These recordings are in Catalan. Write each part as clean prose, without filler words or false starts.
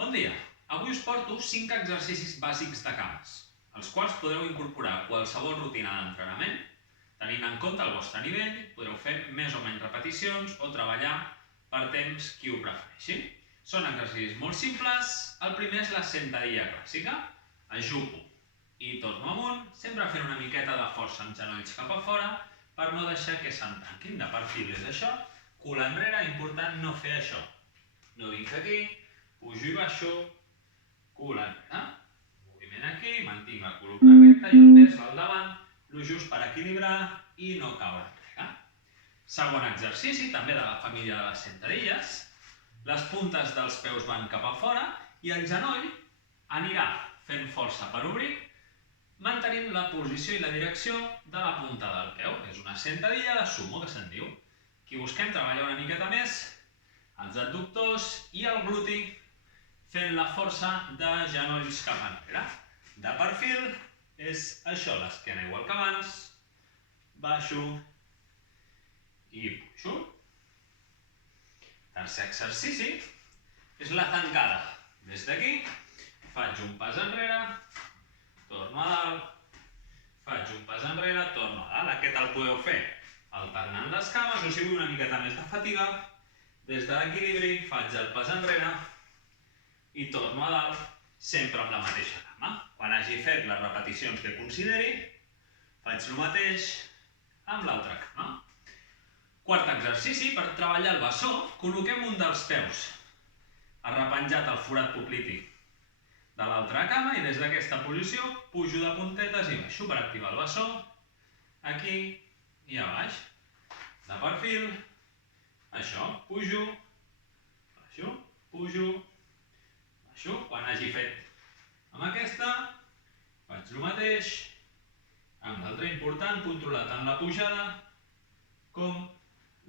Bon dia! Avui us porto 5 exercicis bàsics de cames, els quals podreu incorporar a qualsevol rutina d'entrenament. Tenint en compte el vostre nivell, podreu fer més o menys repeticions o treballar per temps qui ho prefereixi. Són exercicis molt simples. El primer és la sentadilla clàssica. Ajupo i torno amunt, sempre fent una miqueta de força amb genolls cap a fora per no deixar que se'n tanquin. De perfil és això, cul enrere, important no fer això. No vinc aquí, pujo i baixo, cul enrere, moviment aquí, mantinc la columna recta i el pes al davant, el just per equilibrar i no caure enrere. Segon exercici, també de la família de les sentadilles. Les puntes dels peus van cap a fora i el genoll anirà fent força per obrir, mantenint la posició i la direcció de la punta del peu. És una sentadilla de sumo, que se'n diu. Aquí busquem treballar una miqueta més els adductors i el gluti, fent la força de genolls cap enrere. De perfil és això, l'esquena igual que abans, baixo i pujo. Tercer exercici és la tancada. Des d'aquí faig un pas enrere, torno a dalt, faig un pas enrere, torno a dalt. Aquest el podeu fer alternant les cames o si vull una miqueta més de fatiga. Des de l'equilibri faig el pas enrere i torno a dalt, sempre amb la mateixa cama. Quan hagi fet les repeticions que consideri, faig el mateix amb l'altra cama. Quart exercici, per treballar el bessó, col·loquem un dels peus arrepenjat al forat poplític de l'altra cama i des d'aquesta posició pujo de puntetes i baixo per activar el bessó, aquí i a baix. De perfil, això, pujo, baixo, pujo, baixo. Quan hagi fet amb aquesta, faig el mateix amb l'altra. Important, controlar tant la pujada com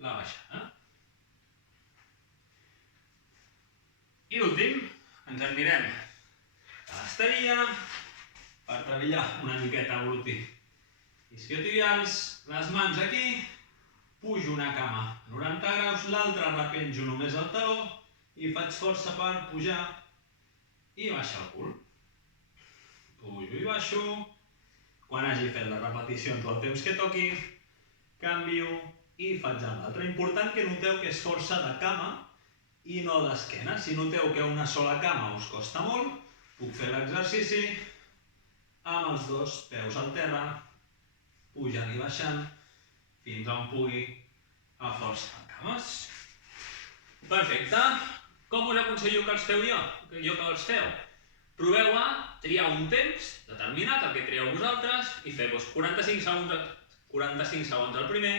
la baixada. I l'últim, ens en mirem a l'estadilla per treballar una miqueta gluti isquiotibials, les mans aquí, pujo una cama a 90 graus, l'altra repenjo només el taló i faig força per pujar i baixar el cul. Pujo i baixo. Quan hagi fet les repeticions o el temps que toqui, canvio i faig l'altre. Important que noteu que és força de cama i no d'esquena. Si noteu que una sola cama us costa molt, puc fer l'exercici amb els dos peus al terra, pujant i baixant, fins on pugui a força de cames. Perfecte. Com us aconsello que els feu jo que els feu? Proveu a triar un temps determinat, el que trieu vosaltres, i feu-vos 45 segons al primer,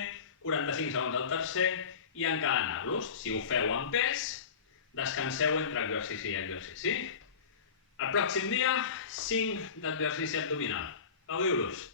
45 segons al tercer, i encadenar-los. Si ho feu amb pes, descanseu entre exercici i exercici. El pròxim dia, 5 d'exercici abdominal. Gaudiu-los!